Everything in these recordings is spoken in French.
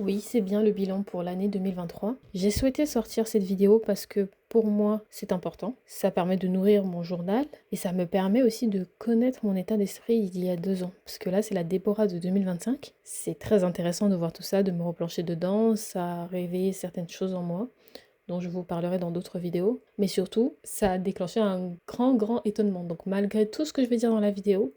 Oui, c'est bien le bilan pour l'année 2023. J'ai souhaité sortir cette vidéo parce que pour moi, c'est important. Ça permet de nourrir mon journal et ça me permet aussi de connaître mon état d'esprit il y a 2 ans. Parce que là, c'est la Déborah de 2025. C'est très intéressant de voir tout ça, de me replancher dedans. Ça a réveillé certaines choses en moi dont je vous parlerai dans d'autres vidéos. Mais surtout, ça a déclenché un grand étonnement. Donc malgré tout ce que je vais dire dans la vidéo,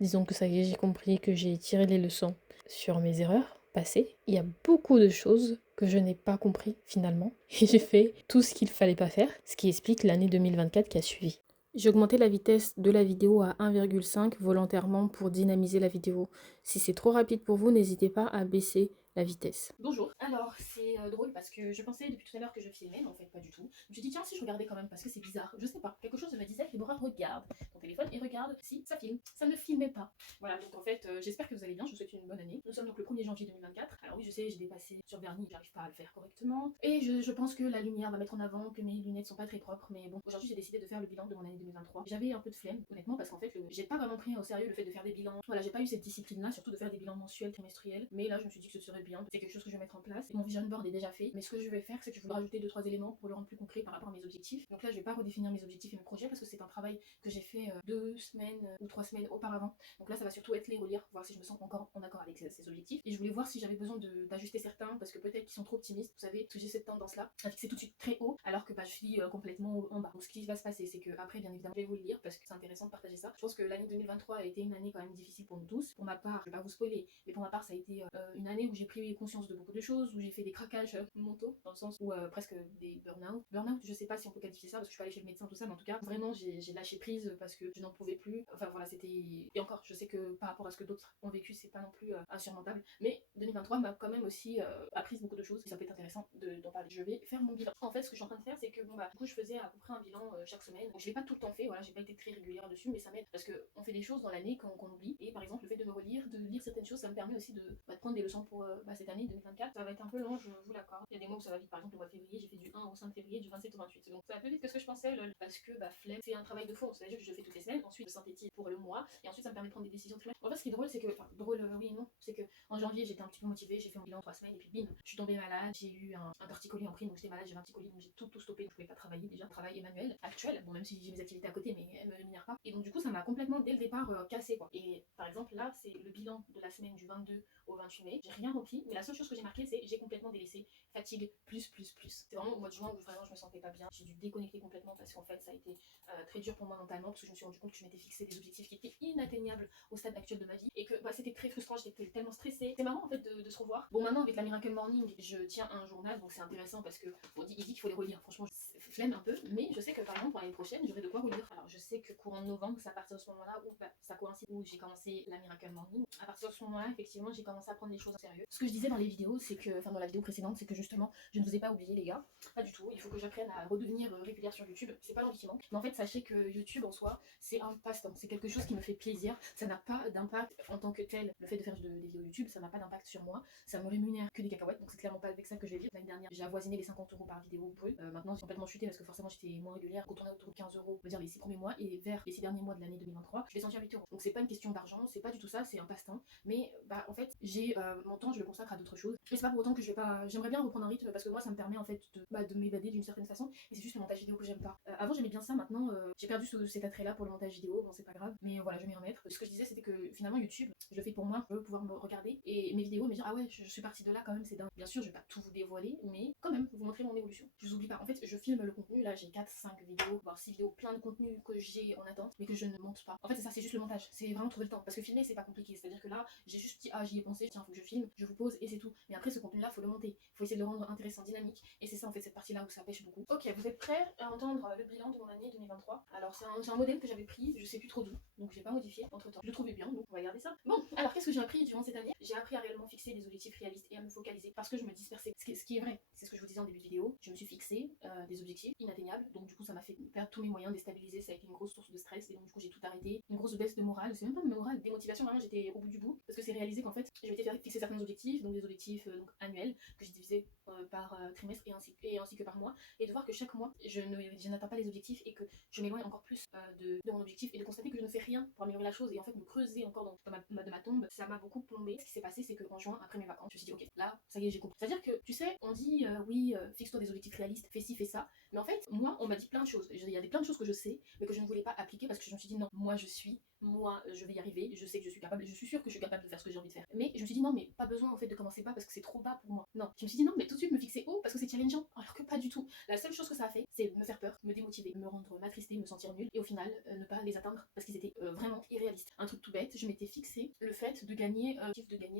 disons que ça y est, j'ai compris que j'ai tiré les leçons sur mes erreurs passées. Il y a beaucoup de choses que je n'ai pas compris finalement. Et j'ai fait tout ce qu'il fallait pas faire, ce qui explique l'année 2024 qui a suivi. J'ai augmenté la vitesse de la vidéo à 1,5 volontairement pour dynamiser la vidéo. Si c'est trop rapide pour vous, n'hésitez pas à baisser la vitesse. Bonjour. Alors, c'est drôle parce que je pensais depuis tout à l'heure que je filmais, mais en fait pas du tout. Je me suis dit, tiens, si je regardais quand même parce que c'est bizarre. Je sais pas. Quelque chose me disait, Déborah, regarde ton téléphone et regarde si ça filme. Ça ne filmait pas. Voilà, donc en fait, j'espère que vous allez bien. Je vous souhaite une bonne année. Nous sommes donc le 1er janvier 2024. Alors oui, je sais, j'ai dépassé sur vernis, j'arrive pas à le faire correctement. Et je pense que la lumière va mettre en avant que mes lunettes sont pas très propres. Mais bon, aujourd'hui, j'ai décidé de faire le bilan de mon année 2023. J'avais un peu de flemme, honnêtement, parce qu'en fait, j'ai pas vraiment pris au sérieux le fait de faire des bilans. Voilà, j'ai pas eu cette discipline-là, surtout de faire des bilans mensuels, trimestriels. Mais là, je me suis dit que ce serait bien. C'est quelque chose que je vais mettre en place. Mon vision board est déjà fait. Mais ce que je vais faire, c'est que je vais rajouter 2-3 éléments pour le rendre plus concret par rapport à mes objectifs. Donc là, je vais pas redéfinir mes objectifs et mes projets parce que c'est un travail que j'ai fait 2 semaines ou 3 semaines auparavant. Donc là, ça va surtout être les relire, voir si je me sens encore en accord avec ces objectifs. Et je voulais voir si j'avais besoin d'ajuster certains parce que peut-être qu'ils sont trop optimistes. Vous savez, parce que j'ai cette tendance-là à fixer tout de suite très haut alors que je suis complètement en bas. Donc ce qui va se passer, c'est que après, bien évidemment, je vais vous le lire parce que c'est intéressant de partager ça. Je pense que l'année 2023 a été une année quand même difficile pour nous tous. Pour ma part, je vais pas vous spoiler, mais pour ma part, ça a été une année où j'ai pris conscience de beaucoup de choses, où j'ai fait des craquages mentaux, dans le sens où presque des burn-out. Burn-out, je sais pas si on peut qualifier ça parce que je suis pas allée chez le médecin, tout ça, mais en tout cas, vraiment, j'ai lâché prise parce que je n'en pouvais plus. Enfin voilà, c'était. Et encore, je sais que par rapport à ce que d'autres ont vécu, c'est pas non plus insurmontable. Mais 2023 m'a quand même aussi appris beaucoup de choses et ça peut être intéressant d'en parler. Je vais faire mon bilan. En fait, ce que je suis en train de faire, c'est que bon, bah, du coup, je faisais à peu près un bilan chaque semaine. Donc, je l'ai pas tout le temps fait, voilà, j'ai pas été très régulière dessus, mais ça m'aide parce qu'on fait des choses dans l'année qu'on oublie. Et par exemple, le fait de me relire, de lire certaines choses, ça me permet aussi de prendre des leçons pour cette année 2024. Ça va être un peu long, je vous l'accorde. Il y a des mois où ça va vite, par exemple, le mois de février, j'ai fait du 1 au 5 février, du 27 au 28. Donc, ça va plus vite que ce que je pensais, lol, parce que bah, flemme, c'est un travail de fond, c'est-à-dire que je fais toutes les semaines, ensuite je synthétise pour le mois, et ensuite ça me permet de prendre des décisions très. En fait, ce qui est drôle, c'est que, enfin, drôle, oui et non, c'est que en janvier, j'étais un petit peu motivée, j'ai fait mon bilan 3 semaines, et puis bim, je suis tombée malade, j'ai eu un torticolis en prime, donc j'étais malade, j'avais un petit colis, donc j'ai tout stoppé, donc je pouvais pas travailler déjà, travail manuel, actuel, bon, même si j'ai mes activités à côté, mais elles me rémunèrent pas. Et donc, du coup, ça m'a complètement, dès le départ, cassé, quoi. Et par exemple, là, c'est le bilan de la semaine du 22 au 28 mai, j'ai rien rempli, mais la seule chose que j'ai marqué, c'est j'ai complètement délaissé, fatigue, plus. C'est vraiment au mois de juin où vraiment je me sentais pas bien, j'ai dû déconnecter complètement parce qu'en fait, ça a été très dur pour moi mentalement, parce que je me suis rendu compte que je m'étais fixé des objectifs qui étaient inatteignables au stade actuel de ma vie, et que bah, c'était très frustrant, j'étais tellement stressée. C'est marrant en fait de se revoir. Bon, maintenant avec la Miracle Morning, je tiens un journal, donc c'est intéressant parce que bon, il dit qu'il faut les relire. Franchement, je flemme un peu, mais je sais que par exemple pour l'année prochaine, j'aurai de quoi relire. Alors je sais que courant novembre, c'est à partir de ce moment-là où bah, ça coïncide où j'ai commencé la Miracle Morning. À partir de ce moment-là, effectivement, j'ai commencé à prendre les choses au sérieux. Ce que je disais dans les vidéos, c'est que, enfin dans la vidéo précédente, c'est que justement, je ne vous ai pas oublié les gars. Pas du tout. Il faut que j'apprenne à redevenir régulière sur YouTube. C'est pas l'envie qui manque. Mais en fait, sachez que YouTube en soi, c'est un passe-temps. C'est quelque chose qui me fait plaisir. Ça n'a pas d'impact en tant que tel. Le fait de faire des vidéos YouTube, ça n'a pas d'impact sur moi. Ça me rémunère que des cacahuètes. Donc c'est clairement pas avec ça que je vais vivre. L'année dernière, j'ai avoisiné les 50 € par vidéo brut. Maintenant, j'ai complètement chuté parce que forcément, j'étais moins régulière. Retourner autour de 15 euros, on va dire les 6 premiers mois. Et vers les 6 derniers mois de l'année 2023, je descendu à 8 euros. Donc c'est pas une question d'argent, c'est pas du tout ça, c'est un passe-temps. Mais bah en fait, j'ai mon temps, je le consacre à d'autres choses. Et c'est pas pour autant que je vais pas. J'aimerais bien reprendre un rythme parce que moi, ça me permet en fait de m'évader d'une certaine façon. Et c'est juste le montage vidéo que j'aime pas. Avant, j'aimais bien ça. Maintenant, j'ai perdu cet attrait-là pour le montage vidéo. Bon, c'est pas grave. Mais voilà, je vais m'y remettre. Ce que je disais, c'était que finalement, YouTube, je le fais pour moi. Je veux pouvoir me regarder et mes vidéos me dire ah ouais, je suis partie de là quand même, c'est dingue. Bien sûr, je vais pas tout vous dévoiler, mais quand même, vous montrer mon évolution. Je vous oublie pas. En fait, je filme le contenu. Là, j'ai 4-5 vidéos, voire 6 vidéos, plein de contenu que j'ai en attente, mais que je ne monte pas. En fait, c'est ça, c'est juste le montage. C'est vraiment trouver le temps. Parce que filmer, c'est pas compliqué. C'est-à-dire que là, j'ai juste dit ah, j'y ai pensé, tiens, faut que je filme, je vous pose et c'est tout. Mais après, ce contenu-là, faut le monter. Faut essayer de le rendre intéressant, dynamique. Et c'est ça, en fait, cette partie-là où ça pêche beaucoup. Ok, vous êtes prêts à entendre le bilan de mon année 2023? Alors, c'est un modèle que j'avais pris, je sais plus trop d'où, donc j'ai pas modifié entre temps. Je le trouvais bien, donc on va garder ça. Bon, alors qu'est-ce que j'ai appris durant cette année? J'ai appris à réellement fixer des objectifs réalistes et à me focaliser parce que je me dispersais. Ce qui est vrai, c'est ce que je vous disais en début de vidéo. Je me suis fixé des objectifs inatteignables, donc du coup, ça m'a fait perdre tous mes moyens, déstabiliser. Ça a été une grosse source de stress, et donc du coup, j'ai tout arrêté. Une grosse baisse de morale, c'est même pas de morale, démotivation, vraiment, j'étais au bout du bout parce que c'est réalisé qu'en fait, je m'étais fait fixer certains objectifs, donc des objectifs donc annuels que j'ai divisés par trimestre et ainsi que par mois, et de voir que chaque mois je n'atteins pas les objectifs et que je m'éloigne encore plus de mon objectif, et de constater que je ne fais rien pour améliorer la chose et en fait me creuser encore de ma tombe, ça m'a beaucoup plombé. Ce qui s'est passé, c'est qu'en juin, après mes vacances, je me suis dit ok, là ça y est, j'ai compris. C'est à dire que tu sais, on dit oui, fixe-toi des objectifs réalistes, fais ci, fais ça, mais en fait moi on m'a dit plein de choses, il y a plein de choses que je sais mais que je ne voulais pas appliquer parce que je me suis dit non, moi je vais y arriver, je sais que je suis capable, je suis sûre que je suis capable de faire ce que j'ai envie de faire. Mais je me suis dit non, mais pas besoin en fait de commencer bas parce que c'est trop bas pour moi. Non, je me suis dit non, mais tout de suite me fixer haut parce que c'est challengeant, alors que pas du tout. La seule chose que ça a fait, c'est me faire peur, me démotiver, me rendre m'attrister, me sentir nulle et au final ne pas les atteindre parce qu'ils étaient vraiment irréalistes. Un truc tout bête, je m'étais fixé le fait de gagner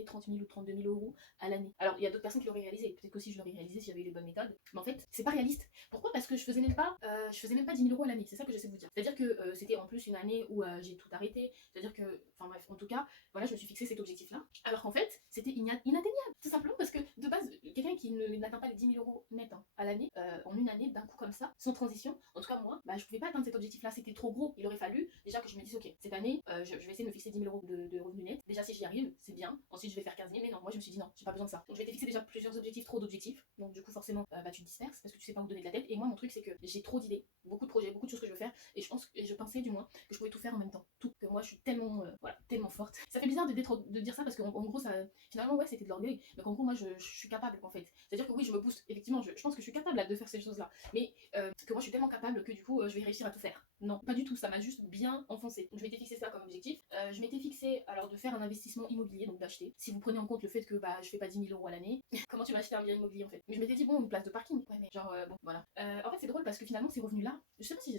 30 000 ou 32 000 euros à l'année. Alors il y a d'autres personnes qui l'auraient réalisé, peut-être que aussi je l'aurais réalisé si j'avais eu les bonnes méthodes, mais en fait c'est pas réaliste. Pourquoi? Parce que je faisais même pas 10 000 euros à l'année, c'est ça que j'essaie de vous dire. C'est-à-dire que c'était en plus une année où j'ai tout arrêté, c'est-à-dire que, enfin bref, en tout cas, voilà, je me suis fixé cet objectif-là, alors qu'en fait, c'était inatteignable, tout simplement parce que de base, quelqu'un qui n'atteint pas les 10 000 euros net à l'année, en une année, d'un coup comme ça, sans transition, en tout cas moi, bah, je pouvais pas atteindre cet objectif-là, c'était trop gros. Il aurait fallu déjà que je me dise, ok, cette année, je vais essayer de me fixer 10 000 euros de revenus net. Déjà, si j'y arrive, c'est bien. Ensuite, je vais faire 15 000, mais non, moi je me suis dit non, j'ai pas besoin de ça. Donc, je m'étais fixé déjà plusieurs objectifs, trop d'objectifs. Donc, du coup, forcément, bah, tu te disperses parce que tu sais pas où donner de la tête. Et moi, mon truc, c'est que j'ai trop d'idées, beaucoup de projets, beaucoup de choses que je veux faire, et je pensais du moins que je pouvais tout faire en même temps. Tout, que moi, je suis tellement, voilà, tellement forte. Ça fait bizarre de dire ça parce qu'en gros, ça, finalement, ouais, c'était de l'orgueil. Donc, en gros, moi, je suis capable, en fait. C'est-à-dire que oui, je me booste. Effectivement, je pense que je suis capable là, de faire ces choses-là. Mais que moi, je suis tellement capable que du coup, je vais réussir à tout faire. Non, pas du tout. Ça m'a juste bien enfoncé. Donc, je m'étais fixé ça comme objectif. Je m'étais fixé alors de faire un investissement immobilier, donc d'acheter. Si vous prenez en compte le fait que bah, je fais pas 10 000 euros à l'année, comment tu vas acheter un bien immobilier en fait? Mais je m'étais dit, bon, une place de parking. Ouais, mais genre, bon, voilà. En fait, c'est drôle parce que finalement, ces revenus-là, je sais pas si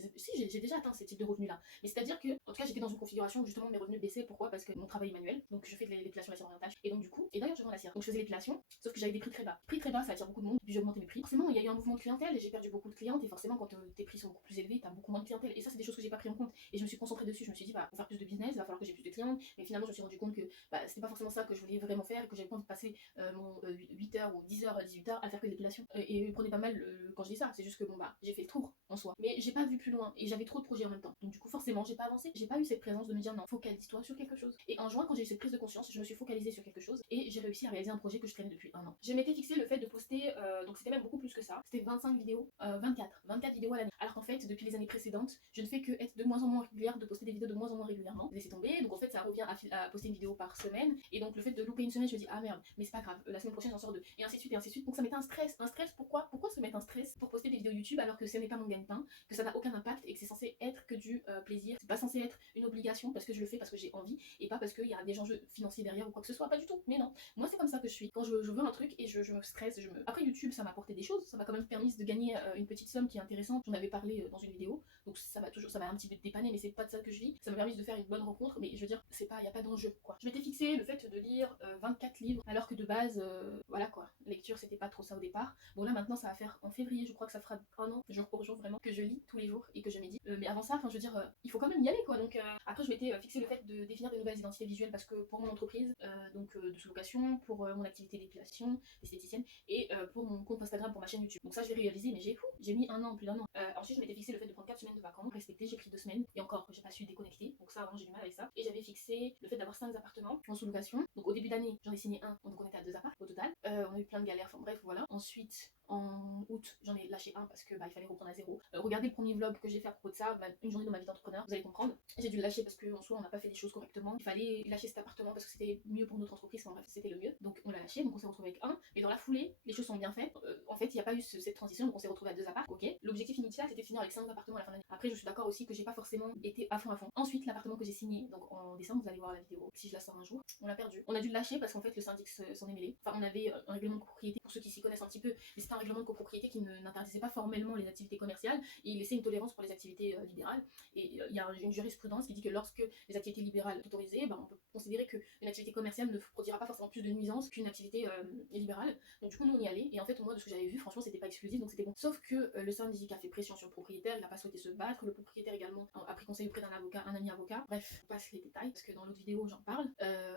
j'ai déjà atteint ces types de revenus-là. Mais c'est-à-dire que, en tout cas, j'étais dans une configuration où justement mes revenus baissaient. Pourquoi? Parce que mon travail est manuel. Donc, je fais de l'épilation laser orientale. Et donc, du coup, et d'ailleurs, je vends la cire. Donc, je faisais l'épilation, sauf que j'avais des prix très bas. Prix très bas, ça attire beaucoup de monde. Puis, j'ai augmenté mes prix. Forcément, il y a eu un mouvement de clientèle et j'ai perdu beaucoup de clientes. Et forcément, quand tes prix sont beaucoup plus élevés, t'as beaucoup moins de clientèle. Et ça, c'est des choses que j'ai pas pris en compte. Et je me suis concentrée dessus. Je me suis dit, bah, pour faire plus de business, il va falloir que j'ai plus de clients. Mais finalement, je me suis rendu compte que bah, c'était pas forcément ça que je voulais vraiment faire et que j'avais pas envie de passer mon 8h ou 10h, 18h à faire que de l'épilation. Et prenez pas mal quand je dis ça. C'est juste que bon, bah, j'ai fait le tour en soi. Mais j'ai pas vu plus loin et j'avais trop de projets en même temps. Donc, du coup, forcément, j'ai pas avancé. J'ai pas eu cette présence de me dire non, focalise-toi sur quelque chose. Et en juin, quand j'ai eu cette prise de conscience, je me suis focalisée sur quelque chose et j'ai réussi à réaliser un projet que je traînais depuis un an. Je m'étais fixé le fait de poster, donc c'était même beaucoup plus que ça. C'était 25 vidéos, 24 vidéos à l'année. Alors qu'en fait, depuis les années précédentes, je ne fais que être de moins en moins régulière, de poster des vidéos de moins en moins régulièrement. Laissez tomber. Donc en fait, ça revient à poster une vidéo par semaine. Et donc le fait de louper une semaine, je me dis ah merde, mais c'est pas grave. La semaine prochaine, j'en sors deux. Et ainsi de suite et ainsi de suite. Donc ça mettait un stress. Un stress, pourquoi? Pourquoi se mettre un stress pour poster des vidéos YouTube alors que ce n'est pas mon gagne-pain, que ça n'a aucun impact et que c'est censé être que du plaisir. C'est pas censé être une obligation parce que je le fais parce que j'ai envie et pas parce qu'il y a des enjeux financiers derrière ou quoi que ce soit. Pas du tout. Mais non. Moi, c'est comme ça que je suis. Quand je veux un truc et je me stresse, Après YouTube, ça m'a apporté des choses. Ça m'a quand même permis de gagner une petite somme qui est intéressante. J'en avais parlé dans une vidéo. Donc ça m'a un petit peu dépanné, mais c'est pas de ça que je vis. Ça m'a permis de faire une bonne rencontre, mais je veux dire, y a pas d'enjeu quoi. Je m'étais fixé le fait de lire 24 livres, alors que de base, voilà quoi, lecture c'était pas trop ça au départ. Bon là maintenant ça va faire en février, je crois que ça fera un an, jour pour jour vraiment, que je lis tous les jours et que je médite. Mais avant ça, enfin je veux dire, il faut quand même y aller quoi. Donc après je m'étais fixé le fait de définir de nouvelles identités visuelles parce que pour mon entreprise, donc de sous-location, pour mon activité d'épilation, d'esthéticienne et pour mon compte Instagram, pour ma chaîne YouTube. Donc ça je l'ai réalisé, mais j'ai mis un an, plus d'un an. Ensuite je m'étais fixé le fait de prendre 4 semaines de vacances, respecté, j'ai pris 2 semaines et encore j'ai pas su déconnecter. Donc ça vraiment j'ai du mal avec ça. Et j'avais fixé le fait d'avoir 5 appartements en sous-location. Donc au début d'année, j'en ai signé un, donc on était à 2 apparts au total. On a eu plein de galères, enfin bref voilà. Ensuite en août, j'en ai lâché un parce que bah, il fallait reprendre à zéro. Regardez le premier vlog que j'ai fait à propos de ça, bah, une journée dans ma vie d'entrepreneur, vous allez comprendre. J'ai dû le lâcher parce qu'en soi on n'a pas fait les choses correctement. Il fallait lâcher cet appartement parce que c'était mieux pour notre entreprise, enfin bref, c'était le mieux. Donc on l'a lâché, donc on s'est retrouvé avec un. Mais dans la foulée, les choses sont bien faites. En fait, il n'y a pas eu cette transition, donc on s'est retrouvé à 2 apparts. Ok. L'objectif initial c'était de finir avec 5 appartements à la fin de l'année. Après, je suis d'accord aussi que j'ai pas forcément été à fond à fond. Ensuite, l'appartement que j'ai signé, donc en décembre, vous allez voir la vidéo, si je la sors un jour, on l'a perdu. On a dû le lâcher parce qu'en fait le syndic s'en est mêlé. Enfin, on avait un règlement de copropriété, pour ceux qui s'y connaissent un petit peu, mais c'était un règlement de copropriété qui n'interdisait pas formellement les activités commerciales et il laissait une tolérance pour les activités libérales. Et il y a une jurisprudence qui dit que lorsque les activités libérales sont autorisées, ben, on peut considérer qu'une activité commerciale ne produira pas forcément plus de nuisances qu'une activité libérale. Donc du coup, nous on y allait et en fait, moi de ce que j'avais vu, franchement, c'était pas exclusif, donc c'était bon. Sauf que le syndic a fait pression sur le propriétaire, il n'a pas souhaité se battre, le propriétaire également a pris conseil auprès d'un avocat, un ami avocat. Bref, on passe les détails parce que dans l'autre vidéo j'en parle.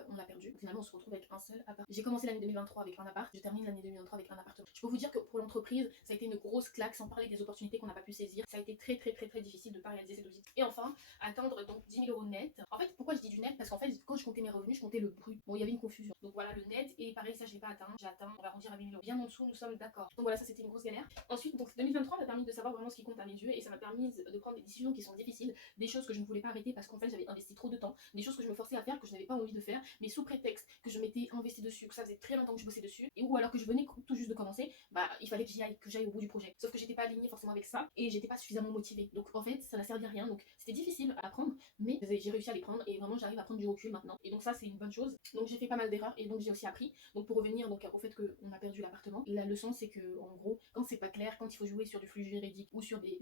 On l'a perdu. Donc, finalement, on se retrouve avec un seul appart. J'ai commencé l'année 2023 avec un appart, je termine l'année 2023 avec un appartement. appartement. Je peux vous dire que pour l'entreprise, ça a été une grosse claque, sans parler des opportunités qu'on n'a pas pu saisir. Ça a été très difficile de ne pas réaliser cet objectif. Et enfin, atteindre donc 10 000 euros net. En fait, pourquoi je dis du net? Parce qu'en fait, quand je comptais mes revenus, je comptais le brut. Bon, il y avait une confusion. Donc voilà, le net, et pareil, ça je l'ai pas atteint. J'ai atteint, on va arrondir à 8 000 euros. Bien en dessous, nous sommes d'accord. Donc voilà, ça c'était une grosse galère. Ensuite, donc 2023 m'a permis de savoir vraiment ce qui compte à mes yeux, et ça m'a permis de prendre des décisions qui sont difficiles, des choses que je ne voulais pas arrêter parce qu'en fait j'avais investi trop de temps, des choses que je me forçais à faire que je n'avais pas envie de faire, mais sous prétexte que je m'étais investi dessus, que ça faisait très longtemps que je bossais dessus, et ou alors que je venais tout juste de commencer, bah il fallait que j'aille au bout du projet. Sauf que j'étais pas alignée forcément avec ça, et j'étais pas suffisamment motivée. Donc en fait, ça n'a servi à rien. Donc c'était difficile à apprendre, mais j'ai réussi à les prendre, et vraiment j'arrive à prendre du recul maintenant. Et donc ça c'est une bonne chose. Donc j'ai fait pas mal d'erreurs, et donc j'ai aussi appris. Donc pour revenir donc au fait qu'on a perdu l'appartement, la leçon c'est que en gros, quand c'est pas clair, quand il faut jouer sur du flux juridique ou sur des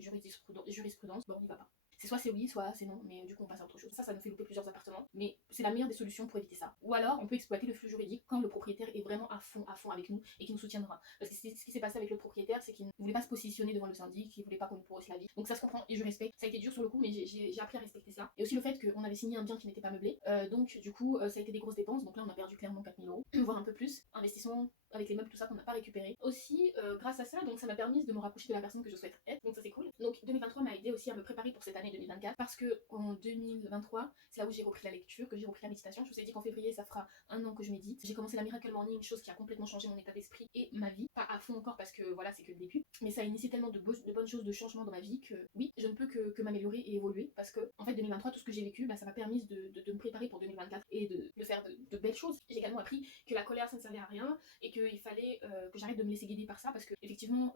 jurisprudences, bon on y va pas. C'est soit c'est oui, soit c'est non, mais du coup on passe à autre chose. Ça nous fait louper plusieurs appartements, mais c'est la meilleure des solutions pour éviter ça. Ou alors on peut exploiter le flux juridique quand le propriétaire est vraiment à fond avec nous et qui nous soutiendra. Parce que ce qui s'est passé avec le propriétaire, c'est qu'il ne voulait pas se positionner devant le syndic, il voulait pas qu'on nous pourrisse la vie. Donc ça se comprend et je respecte. Ça a été dur sur le coup, mais j'ai appris à respecter ça. Et aussi le fait qu'on avait signé un bien qui n'était pas meublé. Donc du coup ça a été des grosses dépenses. Donc là on a perdu clairement 4 000 euros, voire un peu plus. Investissement avec les meubles, tout ça qu'on n'a pas récupéré. Aussi, grâce à ça, donc ça m'a permis de me rapprocher de la personne que je souhaite être, donc ça c'est cool. Donc 2023 m'a aidé aussi à me préparer pour cette année 2024, parce que en 2023, c'est là où j'ai repris la lecture, que j'ai repris la méditation. Je vous ai dit qu'en février, ça fera un an que je médite. J'ai commencé la Miracle Morning, chose qui a complètement changé mon état d'esprit et ma vie. Pas à fond encore parce que voilà, c'est que le début, mais ça a initié tellement de bonnes choses, de changements dans ma vie que oui, je ne peux que m'améliorer et évoluer, parce que en fait 2023, tout ce que j'ai vécu, bah, ça m'a permis de me préparer pour 2024 et de faire de belles choses. J'ai également appris que la colère ça ne servait à rien et qu'il fallait que j'arrête de me laisser guider par ça, parce que effectivement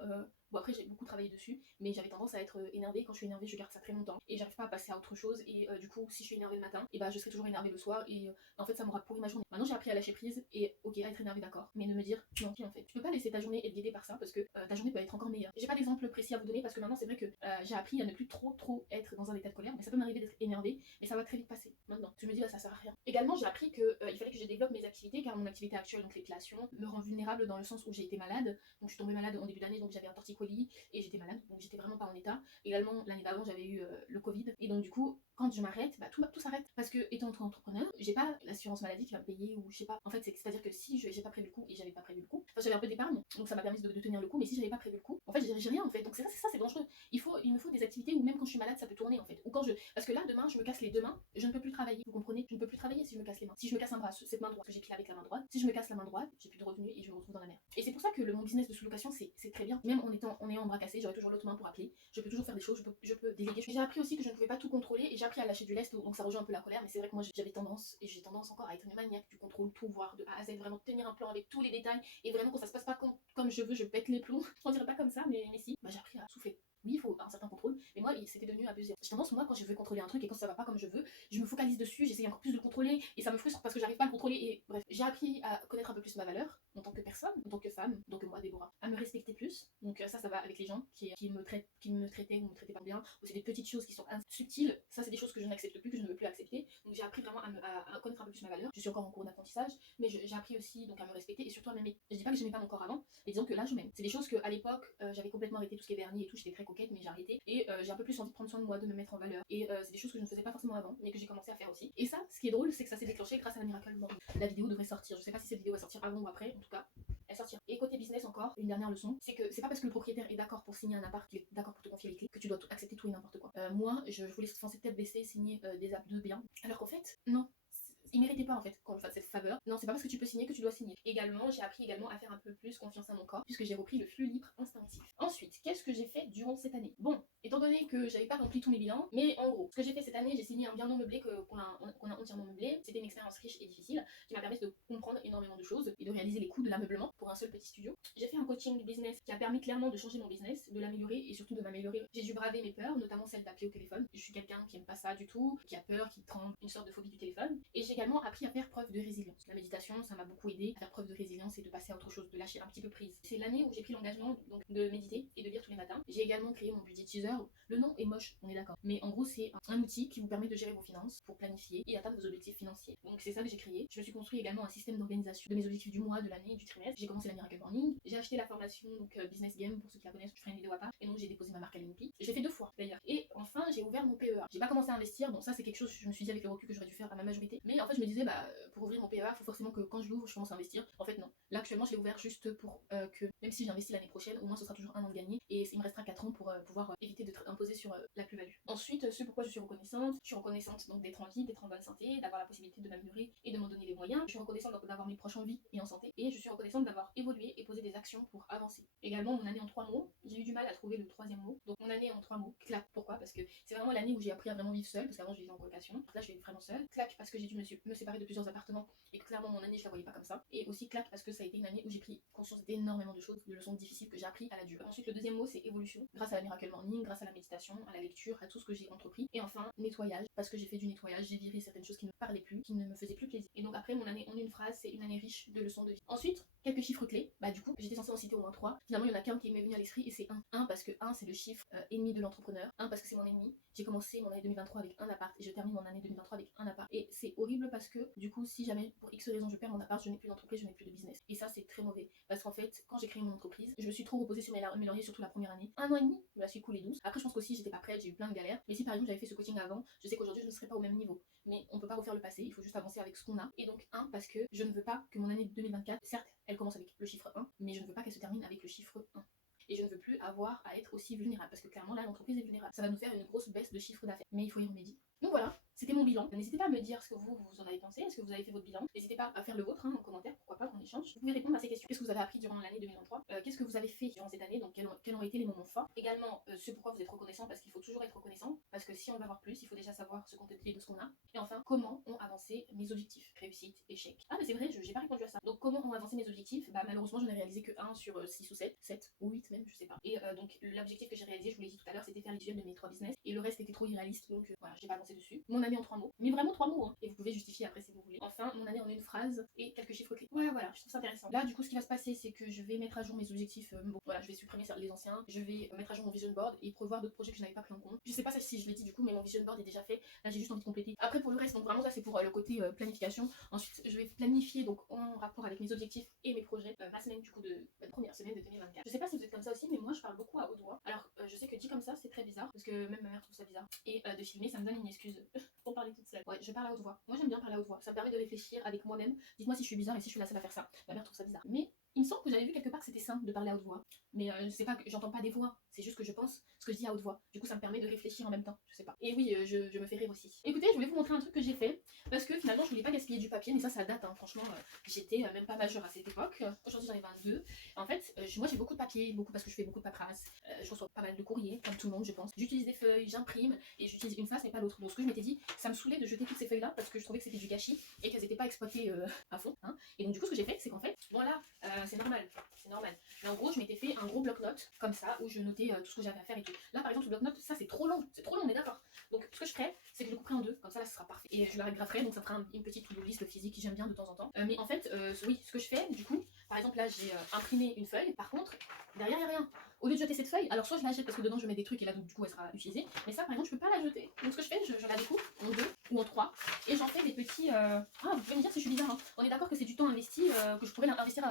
bon après j'ai beaucoup travaillé dessus, mais j'avais tendance à être énervée. Quand je suis énervée je garde ça très longtemps et j'arrive pas à passer à autre chose, et du coup si je suis énervée le matin, et bah je serai toujours énervée le soir, et en fait ça m'aura pourri ma journée. Maintenant j'ai appris à lâcher prise et ok à être énervée d'accord, mais de me dire non, en fait tu peux pas laisser ta journée être guidée par ça, parce que ta journée peut être encore meilleure. J'ai pas d'exemple précis à vous donner parce que maintenant c'est vrai que j'ai appris à ne plus trop être dans un état de colère, mais ça peut m'arriver d'être énervée, mais ça va très vite passer maintenant. Je me dis bah ça sert à rien. Également j'ai appris que il fallait que je développe mes activités, car mon activité actuelle, donc les créations, me rend vulnérable dans le sens où j'ai été malade. Donc je suis tombée malade en début d'année, donc j'avais un torticolis et j'étais malade, donc j'étais vraiment pas en état. Également l'année d'avant j'avais eu le Covid, et donc du coup quand je m'arrête, bah tout s'arrête, parce que étant entrepreneur, j'ai pas l'assurance maladie qui va me payer, ou je sais pas. En fait c'est à dire que si j'ai pas prévu le coup, et j'avais pas prévu le coup, enfin j'avais un peu d'épargne, donc ça m'a permis de tenir le coup, mais si j'avais pas prévu le coup, en fait j'ai rien en fait. Donc c'est ça c'est dangereux. Il me faut des activités où même quand je suis malade ça peut tourner en fait, ou quand parce que là demain je me casse les deux mains, je ne peux plus travailler, vous comprenez? Je ne peux plus travailler si je me casse les mains. Si je me casse un bras, cette main droite que j'ai pris avec la main droite, si je me casse la main droite, j'ai plus de revenus et je me retrouve dans la merde. Et c'est pour ça que mon business de sous-location c'est très bien. Même en ayant un bras cassé, j'aurai toujours l'autre main pour appeler. Je peux toujours faire des choses, je peux déléguer. J'ai appris aussi que je ne pouvais pas tout contrôler, et j'ai appris à lâcher du lest, donc ça rejoint un peu la colère, mais c'est vrai que moi j'avais tendance, et j'ai tendance encore à être une maniaque du contrôle, tout voir de A à Z, vraiment tenir un plan avec tous les détails, et vraiment quand ça se passe pas comme je veux, je pète les plombs. Je n'en dirais pas comme ça, mais si. Bah j'ai appris à souffler. Oui, il faut un certain contrôle, mais moi, c'était devenu abusé. J'ai tendance, moi, quand je veux contrôler un truc et quand ça va pas comme je veux, je me focalise dessus, j'essaye encore plus de le contrôler, et ça me frustre parce que j'arrive pas à le contrôler. Et bref, j'ai appris à connaître un peu plus ma valeur en tant que personne, en tant que femme, donc moi, Déborah, à me respecter plus. Donc ça va avec les gens qui me traitaient ou me traitaient pas bien, ou c'est des petites choses qui sont subtiles. Ça, c'est des choses que je n'accepte plus, que je ne veux plus accepter. Donc j'ai appris vraiment à connaître un peu plus ma valeur. Je suis encore en cours d'apprentissage, mais j'ai appris aussi donc à me respecter et surtout à m'aimer. Je dis pas que j'aimais pas mon corps avant, mais disons que là, je m'aime. C'est des choses que à l'époque, j'avais complètement arrêté tout ce qui est vernis et tout. J'étais très coquette, mais j'ai arrêté. Et j'ai un peu plus envie de prendre soin de moi, de me mettre en valeur. Et c'est des choses que je ne faisais pas forcément avant, mais que j'ai commencé à faire aussi. Et ça, ce qui est drôle, c'est que ça s'est déclenché grâce à la Miracle Morning. La vidéo devrait sortir. Je sais pas si cette vidéo va sortir avant ou après, en tout cas, elle sortira. Et côté business encore, une dernière leçon, c'est que c'est pas parce que le propriétaire est d'accord pour signer un appart, qu'il est d'accord pour te confier les clés, que tu dois accepter tout et n'importe quoi. Moi, je voulais foncer tête baissée, signer des apps de biens, alors qu'en fait, non. Il méritait pas en fait qu'on me fasse cette faveur. Non, c'est pas parce que tu peux signer que tu dois signer. Également, j'ai appris également à faire un peu plus confiance à mon corps, puisque j'ai repris le flux libre instinctif. Ensuite, qu'est-ce que j'ai fait durant cette année? Bon, étant donné que j'avais pas rempli tous mes bilans, mais en gros, ce que j'ai fait cette année, j'ai signé un bien non meublé qu'on a entièrement meublé. C'était une expérience riche et difficile qui m'a permis de comprendre énormément de choses et de réaliser les coûts de l'ameublement pour un seul petit studio. J'ai fait un coaching business qui a permis clairement de changer mon business, de l'améliorer et surtout de m'améliorer. J'ai dû braver mes peurs, notamment celle d'appeler au téléphone. Je suis quelqu'un qui aime pas ça du tout, qui a peur, qui tremble, une sorte de phobie du téléphone. Et j'ai également appris à faire preuve de résilience. La méditation, ça m'a beaucoup aidé à faire preuve de résilience et de passer à autre chose, de lâcher un petit peu prise. C'est l'année où j'ai pris l'engagement donc de méditer et de lire tous les matins. J'ai également créé mon budget teaser. Le nom est moche, on est d'accord. Mais en gros, c'est un outil qui vous permet de gérer vos finances pour planifier et atteindre vos objectifs financiers. Donc c'est ça que j'ai créé. Je me suis construit également un système d'organisation de mes objectifs du mois, de l'année, du trimestre. J'ai commencé la Miracle Morning. J'ai acheté la formation donc Business Game pour ceux qui la connaissent. Je ferai une vidéo à part. Et donc j'ai déposé ma marque à l'INPI. Je l'ai fait 2 fois d'ailleurs. Et enfin j'ai ouvert mon PEA. J'ai pas commencé à investir. Bon ça c'est quelque chose je me suis dit avec le recul que j'aurais dû faire à ma majorité. Mais en fait fait, je me disais, pour ouvrir mon PEA, il faut forcément que quand je l'ouvre, je commence à investir. En fait, non. Là, actuellement, je l'ai ouvert juste pour que, même si j'investis l'année prochaine, au moins ce sera toujours un an de gagné. Et il me restera 4 ans pour pouvoir éviter d'être imposé sur la plus-value. Ensuite, ce pourquoi je suis reconnaissante. Je suis reconnaissante donc d'être en vie, d'être en bonne santé, d'avoir la possibilité de m'améliorer et de m'en donner les moyens. Je suis reconnaissante d'avoir mes proches en vie et en santé. Et je suis reconnaissante d'avoir évolué et posé des actions pour avancer. Également, mon année en 3 mots, j'ai eu du mal à trouver le troisième mot. Donc, mon année en 3 mots, clac. Pourquoi? Parce que c'est vraiment l'année où j'ai appris à vraiment vivre seule, parce qu'avant je vivais en colocation. Donc là, je suis vraiment seule. Clac, parce que j'ai dû me séparer de plusieurs appartements et que clairement, mon année, je la voyais pas comme ça. Et aussi, clac, parce que ça a été une année où j'ai pris conscience d'énormément de choses, de leçons difficiles que j'ai appris à la dure. Ensuite, le deuxième mot, c'est évolution. Grâce à la Miracle Morning, grâce à la méditation, à la lecture, à tout ce que j'ai entrepris. Et enfin, nettoyage, parce que j'ai fait du nettoyage, j'ai viré certaines choses qui ne me parlaient plus, qui ne me faisaient plus plaisir. Et donc après, mon année en une phrase, c'est une année riche de leçons de vie. Ensuite, quelques chiffres clés. Du coup, j'étais censée en citer au moins 3. Finalement, il y en a qu'un qui m'est venu à l'esprit et c'est 1. 1 parce que 1 c'est le chiffre ennemi de l'entrepreneur. 1 parce que c'est mon ennemi. J'ai commencé mon année 2023 avec un appart et je termine mon année 2023 avec un appart. Et c'est horrible parce que du coup, si jamais pour X raison je perds mon appart, je n'ai plus d'entreprise, je n'ai plus de business. Et ça, c'est très mauvais. Parce qu'en fait, quand j'ai créé mon entreprise, je me suis trop reposée sur mes lauriers, surtout la première année. Un an et demi, je me la suis coulée douce. Après, je pense qu'aussi, j'étais pas prête, j'ai eu plein de galères. Mais si par exemple j'avais fait ce coaching avant, je sais qu'aujourd'hui, je ne serais pas au même niveau. Mais on peut pas refaire le passé, il faut juste avancer avec ce qu'on a. Et donc 1 parce que je ne veux pas que mon année 2024, certes, elle commence avec le chiffre 1, mais je ne veux pas qu'elle se termine avec le chiffre 1. Et je ne veux plus avoir à être aussi vulnérable parce que clairement là l'entreprise est vulnérable. Ça va nous faire une grosse baisse de chiffre d'affaires. Mais il faut y remédier. Donc voilà, c'était mon bilan. N'hésitez pas à me dire ce que vous en avez pensé, est-ce que vous avez fait votre bilan. N'hésitez pas à faire le vôtre en commentaire, pourquoi pas, on échange. Vous pouvez répondre à ces questions. Qu'est-ce que vous avez appris durant l'année 2023? Qu'est-ce que vous avez fait durant cette année? Donc quels ont été les moments forts? Également, ce pourquoi vous êtes reconnaissant, parce qu'il faut toujours être reconnaissant. Parce que si on veut avoir plus, il faut déjà savoir se contenter de ce qu'on a. Et enfin, comment ont avancé mes objectifs? Réussite, échec. Ah mais c'est vrai, j'ai pas répondu à ça. Donc comment ont avancé mes objectifs? Malheureusement, j'en ai réalisé que 1 sur 6 ou 7, 7 ou 8 même, je sais pas. Et donc l'objectif que j'ai réalisé, je vous l'ai dit tout à l'heure, c'était faire les visuels de mes 3 business. Et le reste était trop irréaliste, donc voilà, j'ai pas avancé dessus. Mon année en 3 mots, mais vraiment 3 mots, hein. Et vous pouvez justifier après si vous voulez. Enfin, mon année en une phrase et quelques chiffres clés. Voilà, je trouve ça intéressant. Là, du coup, ce qui va se passer, c'est que je vais mettre à jour mes objectifs. Voilà, je vais supprimer les anciens. Je vais mettre à jour mon vision board et prévoir d'autres projets que je n'avais pas pris en compte. Je sais pas si je l'ai dit du coup, mais mon vision board est déjà fait. Là, j'ai juste envie de compléter. Après, pour le reste, donc vraiment, ça c'est pour le côté planification. Ensuite, je vais planifier donc en rapport avec mes objectifs et mes projets ma semaine du coup de la première semaine de 2024. Je sais pas si vous êtes comme ça aussi, mais moi je parle beaucoup à haute voix. Alors, je sais que dit comme ça, c'est très bizarre parce que même ma mère trouve ça bizarre. Et de filmer, ça me donne une excuse pour parler toute seule. Ouais, je parle à haute voix. Moi, j'aime bien parler à haute voix. Ça me permet de réfléchir avec moi-même. Dites-moi si je suis bizarre et si je suis la seule à faire ça. Ma mère trouve ça bizarre. Mais il me semble que j'avais vu quelque part que c'était simple de parler à haute voix. Mais je sais pas, j'entends pas des voix. C'est juste que je pense ce que je dis à haute voix. Du coup, ça me permet de réfléchir en même temps. Je sais pas. Et oui, je me fais rire aussi. Écoutez, je voulais vous montrer un truc que j'ai fait. Parce que finalement, je voulais pas gaspiller du papier. Mais ça date. Hein. Franchement, j'étais même pas majeure à cette époque. Aujourd'hui, j'en ai 22. En fait, moi, j'ai beaucoup de papier. Beaucoup parce que je fais beaucoup de paperasse. Je reçois pas mal de courriers, comme tout le monde, je pense. J'utilise des feuilles, j'imprime. Et j'utilise une face, mais pas l'autre. Donc, ce que je m'étais dit, ça me saoulait de jeter toutes ces feuilles-là. Parce que je trouvais que c'était du gâchis. Et qu'elles étaient pas exploitées à fond. Hein. Et donc, du coup, ce que j'ai fait, c'est qu'en fait, voilà, c'est normal. C'est normal. Mais en gros, je m'étais fait un gros bloc-notes comme ça où je notais tout ce que j'avais à faire et tout. Là, par exemple, ce bloc-notes, ça c'est trop long. C'est trop long, on est d'accord. Donc, ce que je ferais, c'est que je le couperais en deux. Comme ça, là, ce sera parfait. Et je le regrafferai. Donc, ça fera une petite to-do list physique que j'aime bien de temps en temps. Mais en fait, oui, ce que je fais, du coup, par exemple, là, j'ai imprimé une feuille. Par contre, derrière, il n'y a rien. Au lieu de jeter cette feuille, alors soit je la jette parce que dedans je mets des trucs et là, donc, du coup, elle sera utilisée. Mais ça, par exemple, je peux pas la jeter. Donc, ce que je fais, je la découpe en 2 ou en 3 et j'en fais des petits. Ah, vous pouvez me dire si je suis bizarre. Hein. On est d'accord que c'est du temps investi que je pourrais investir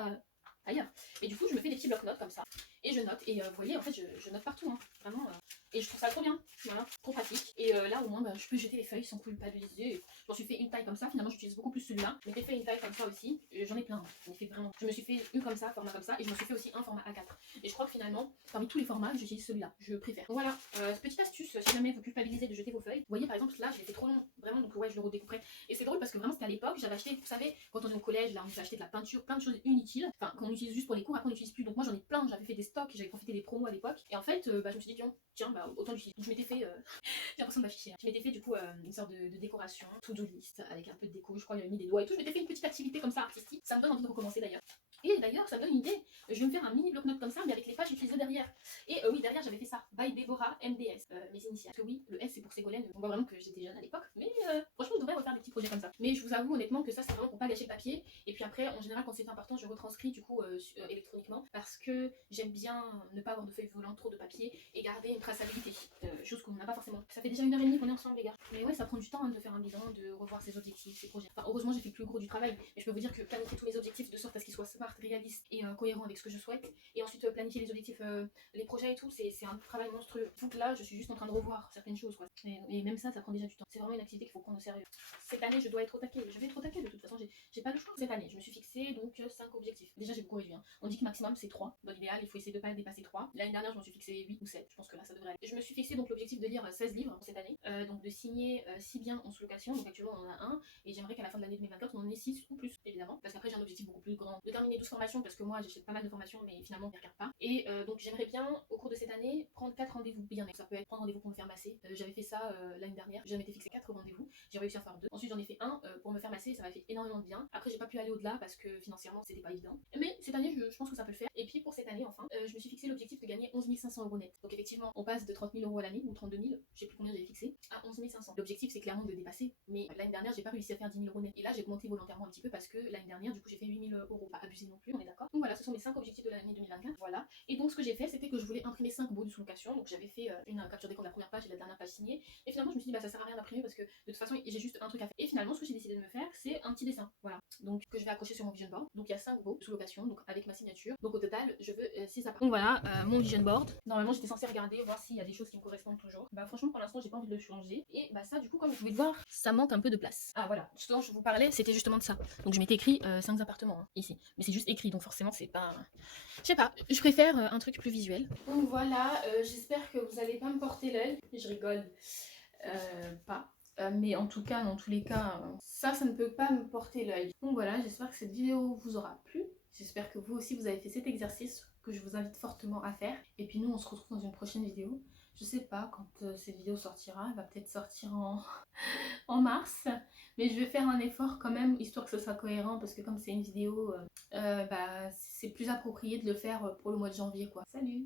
ailleurs. Et du coup, je me fais des petits blocs-notes comme ça. Et je note. Et vous voyez, en fait, je note partout. Hein, vraiment. Et je trouve ça trop bien. Voilà, trop pratique. Et là, au moins, je peux jeter les feuilles sans culpabiliser. J'en suis fait une taille comme ça. Finalement, j'utilise beaucoup plus celui-là. Je m'étais fait une taille comme ça aussi. J'en ai plein. Hein. J'en ai fait vraiment. Je me suis fait une comme ça, format comme ça. Et je me suis fait aussi un format A4. Et je crois que finalement, parmi tous les formats, j'utilise celui-là. Je préfère. Donc, voilà. Petite astuce, si jamais vous culpabilisez de jeter vos feuilles. Vous voyez, par exemple, là, je l'ai fait trop long. Vraiment, donc ouais, je le redécouperai. Et c'est drôle parce que vraiment, c'était à l'époque. J'avais acheté, vous savez, quand on est au collège, là, on peut acheter de la peinture, plein de choses inutiles. Enfin, qu'on utilise juste pour les cours, après on n'utilise plus. Donc moi, j'en ai plein. J'avais fait des stocks, j'avais profité des promos à l'époque. Et en fait, je me suis dit, tiens, autant l'utiliser. Donc je m'étais fait. J'ai l'impression de m'afficher. Hein. Je m'étais fait du coup une sorte de décoration, to-do list, avec un peu de déco. Je crois qu'il y avait mis des doigts et tout. Je m'étais fait une petite activité comme ça, artistique. Ça me donne envie de recommencer d'ailleurs. Et d'ailleurs, ça me donne une idée. Je vais me faire un mini bloc-notes comme ça, mais avec les pages utilisées derrière. Et oui, derrière, j'avais fait ça. By Deborah MDS, mes initiales. Parce que oui, le S c'est pour Ségolène. On voit vraiment que j'étais jeune à l'époque. Mais franchement, je devrais refaire des petits projets comme ça. Mais je vous avoue honnêtement que ça, c'est vraiment pour pas gâcher le papier. Et puis après, en général, quand c'est important, je retranscris du coup électroniquement. parce que j'aime bien ne pas avoir de feuilles volantes, trop de papier et garder une traçabilité, chose qu'on n'a pas forcément. Ça fait déjà 1h30 qu'on est ensemble les gars. Mais ouais, ça prend du temps hein, de faire un bilan, de revoir ses objectifs, ses projets. Enfin, heureusement j'ai fait plus gros du travail, mais je peux vous dire que planifier tous mes objectifs de sorte à ce qu'ils soient smart, réalistes et cohérents avec ce que je souhaite, et ensuite planifier les objectifs, les projets et tout, c'est un travail monstrueux. Donc là, je suis juste en train de revoir certaines choses quoi. Et même ça prend déjà du temps. C'est vraiment une activité qu'il faut prendre au sérieux. Cette année, je dois être au taquet. Je vais être au taquet de toute façon, j'ai pas le choix. Cette année, je me suis fixé donc 5 objectifs. Déjà, j'ai beaucoup réduit. Hein. On dit que maximum c'est 3. Dans l'idéal, il faut essayer de pas dépasser 3. L'année dernière, je me suis fixé 8 ou 7. Je pense que là, ça devrait aller. Je me suis fixé donc l'objectif de lire 16 livres cette année. Donc de signer 6 biens en sous-location. Donc actuellement, on en a un. Et j'aimerais qu'à la fin de l'année 2024, on en ait 6 ou plus, évidemment. Parce qu'après, j'ai un objectif beaucoup plus grand de terminer 12 formations. Parce que moi, j'achète pas mal de formations, mais finalement, on ne regarde pas. Et donc, j'aimerais bien, au cours de cette année, prendre 4 rendez-vous bien. Ça peut être prendre rendez-vous pour me faire masser. J'avais fait ça l'année dernière. J'avais été fixé 4 rendez-vous. J'ai réussi à faire 2. Ensuite, j'en ai fait un pour me faire masser. Ça m'a fait énormément de bien. Après, j'ai pas pu aller au-delà parce que financièrement, c'était pas évident. Mais cette année, je pense que ça peut le faire. Et puis pour cette année, enfin, je me suis fixé l'objectif de gagner 11 500 € net. Donc effectivement, on passe de 30 000 € à l'année ou 32 000, je sais plus combien j'avais fixé, à 11 500. L'objectif, c'est clairement de dépasser. Mais l'année dernière, j'ai pas réussi à faire 10 000 € net. Et là, j'ai augmenté volontairement un petit peu parce que l'année dernière, du coup, j'ai fait 8 000 €. Pas abusé non plus, on est d'accord. Donc voilà, ce sont mes 5 objectifs de l'année 2024. Voilà. Et donc, ce que j'ai fait, c'était que je voulais imprimer 5 baux de sous-location. Donc j'avais fait une capture d'écran de la première page et de la dernière page signée. Et finalement, je me suis dit, bah ça sert à rien d'imprimer parce que de toute façon, j'ai juste un truc à faire. Et finalement, ce que j'ai décidé de me faire, c'est un petit dessin. Voilà. Donc que je vais accrocher sur mon vision board. Donc il y a 5 baux de sous-location, donc avec ma signature. Donc au total, je veux 6 apparts. Donc voilà, mon vision board. Normalement, j'étais censée regarder, voir s'il y a des choses qui me correspondent toujours. Bah franchement, pour l'instant, j'ai pas envie de le changer. Et bah ça, du coup, comme vous pouvez le voir, ça manque un peu de place. Ah voilà, ce dont je vous parlais, c'était justement de ça. Donc je m'étais écrit 5 appartements hein, ici. Mais c'est juste écrit, donc forcément, c'est pas... Je sais pas, je préfère un truc plus visuel. Donc voilà, j'espère que vous allez pas me porter l'œil. Je rigole. Pas. Mais en tout cas, dans tous les cas, ça ne peut pas me porter l'œil. Donc voilà, j'espère que cette vidéo vous aura plu. J'espère que vous aussi, vous avez fait cet exercice que je vous invite fortement à faire. Et puis nous, on se retrouve dans une prochaine vidéo. Je sais pas quand cette vidéo sortira. Elle va peut-être sortir en mars. Mais je vais faire un effort quand même, histoire que ce soit cohérent. Parce que comme c'est une vidéo, bah, c'est plus approprié de le faire pour le mois de janvier, quoi. Salut!